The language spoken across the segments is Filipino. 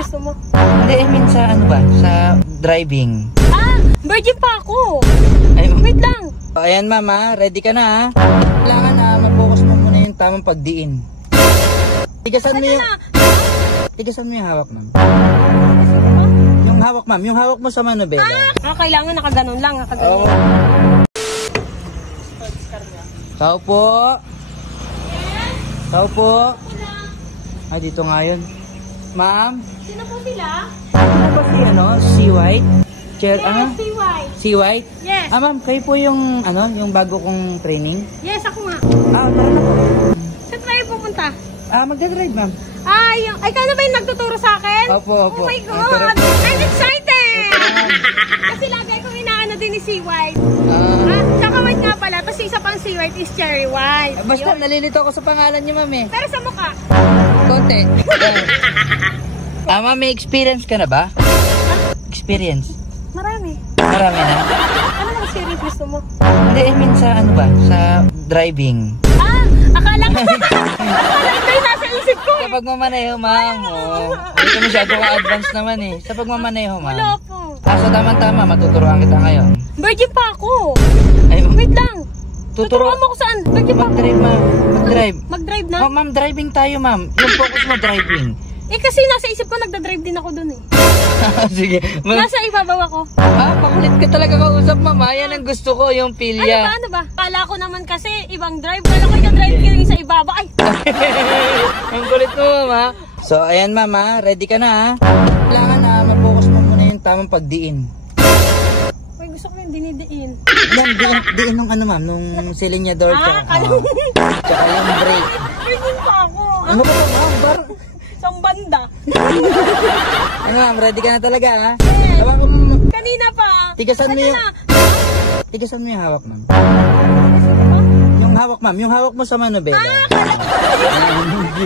gusto mo? Hindi, I mean sa ano ba? Sa driving. Ah, virgin pa ako. Ay, Wait lang. ayan mama, ready ka na ha? Kailangan na mag-focus mo muna yung tamang pagdiin. Tigasan mo yung... Tigasan mo yung hawak, ma'am. Yung hawak, ma'am. Yung hawak mo sa manubela. Kailangan nakaganon lang. Nakaganon. Tao po. Tao po. Ay, dito nga yun. Ma'am. Sino po sila? Ano ba si ano? Si White? Yes, Ano? si White. Si White? Yes. Ma'am, kayo po yung ano, yung bago kong training? Yes, ako nga. Tara na po. Saan tayo pupunta? Magdadrive, ma'am. Ay, ikaw na ba yung nagtuturo sa akin? Opo. Oh my God! I'm excited! Kasi lagi akong inaano din ni si White. Tsaka White nga pala. Tapos isa pang si White is Cherry White. Basta nalilito ako sa pangalan niyo, ma'am eh. Pero sa mukha. Konti. Ma'am, may experience ka na ba? Experience? Marami. Marami na? Ano ang experience gusto mo? Hindi, I mean sa ano ba? Sa driving. Akala ko ito yung nasa isip ko eh. Sa pagmamaneho, ma'am. Hindi ka masyado ka-advance naman eh. Sa pagmamaneho, ma'am. Wala po. So tama-tama, matuturuan kita ngayon. Virgin pa ako. Ay, Wait lang. Tuturuan mo ko saan? Virgin pa ako. Mag-drive, ma'am. Mag-drive. Mag-drive na? Ma'am, driving tayo, ma'am. Yung focus mo, driving. Eh kasi nasa isip ko nagda-drive din ako dun eh. Sige. Nasa ibabaw ako. Pakulit ka talaga kausap, ma'am. Yan ang gusto ko, yung pilya. Ano ba? Kala ko naman kasi ibang drive. Kala ko yung drive kayo sa ibabaw. Ay! Ang kulit mo, ma'am. So, ayan, ma'am. Ready ka na, ha? Kailangan na mag-focus mo muna yung tamang pagdiin. Uy, gusto ko yung dinidiin. Yan, diin nung ano, ma'am, nung silinyador. Tsaka yung brake. Virgin pa ako. Ano ba, ma'am? Parang... Isang banda. Ano, ma'am? Ready ka na talaga, ha? Yes. Tawa ko, Kanina pa. tigasan mo yung... Tigasan mo yung hawak, ma'am. Yung hawak, ma'am. Yung hawak mo sa manubela.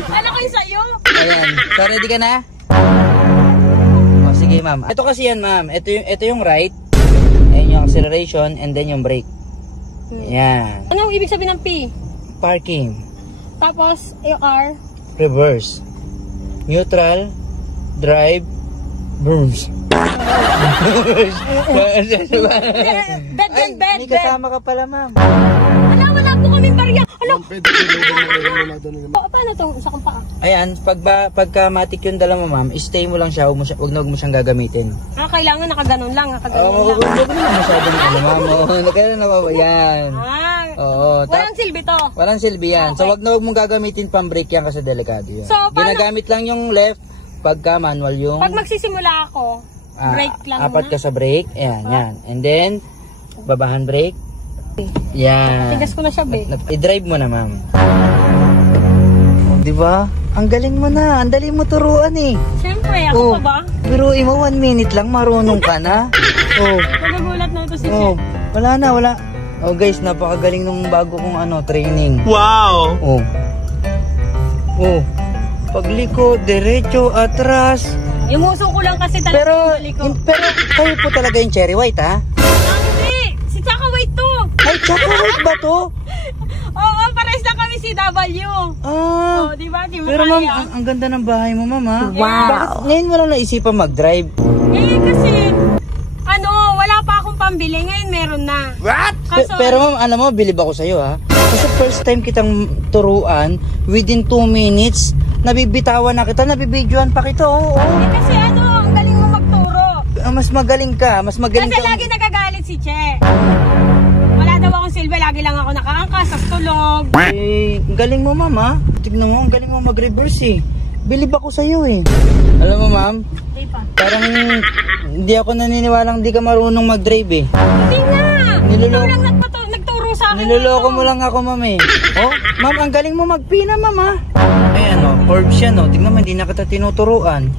Kala ko yung sa'yo. Ayan. So, ready ka na? O, sige, ma'am. Ito kasi yan, ma'am. Ito yung right. Ayan yung acceleration and then yung brake. Ayan. Anong ibig sabihin ng P? Parking. Tapos, yung R? Reverse. Neutral. Drive. Brooms. Bed. May kasama ka pala, ma'am. Wala po kaming barya. Paano to? Sa kang paa? Ayan, pagka matik yung dala mo, ma'am, stay mo lang siya, huwag mo siyang gagamitin. Kailangan nakaganon lang, nakaganon lang. Huwag mo naman masyadong ano, ma'am. Kailan na ba yan? Oo. Walang silbi to. Walang silbi yan. Okay. So, huwag mong gagamitin pang brake yan kasi delikado yan. So, ginagamit lang yung left, pagka manual yung... Pag magsisimula ako, brake lang apat muna. ka sa brake. Ayan, yan. And then, babahan brake. Yan. Tigas ko na siya, be. I-drive mo na, ma'am. Oh, di ba? Ang galing mo na. Ang dali mo turuan eh. Siyempre, ako pa ba? Biruin mo 1 minute lang, marunong ka na. Magugulat na ito si Chef. Wala na, wala. Oh guys, napakagaling nung bago kong training. Wow! Pagliko, derecho, atras. Yung muso ko lang kasi talaga Pero kayo po talaga yung Cherry White, ha? Hindi! Si Chaka White to! Ay, Chaka White ba to? Oo, pares lang kami si W. Diba? Di mo Pero kaya. ma'am, ang ganda ng bahay mo, ma'am, ha? Wow! Bakit ngayon mo lang naisipan mag-drive? Kasi, wala pa akong pambili. Ngayon meron na. What? Pero ma'am, alam mo, bilib ako sa'yo, ha? Kasi first time kitang turuan, within 2 minutes, nabibitawan na kita, nabibidyoan pa kita, Kasi ang galing mo magturo. Mas magaling ka, Kasi lagi nagagalit si Che. Wala daw akong silbi, lagi lang ako nakaangkas sa tulog. Ang galing mo, ma'am, ha? Tignan mo, ang galing mo mag-reverse, eh. Bilib ako sa'yo, eh. Alam mo, ma'am, Hindi pa. parang hindi ako naniniwalang di ka marunong mag-drive, eh. Hindi nga! Ikaw lang nagturo sa akin. Niloloko mo lang ako, ma'am, eh. Ma'am, ang galing mo magpina, ma'am, ha? Ay, Forbes yan, tignan mo, hindi na kita tinuturuan.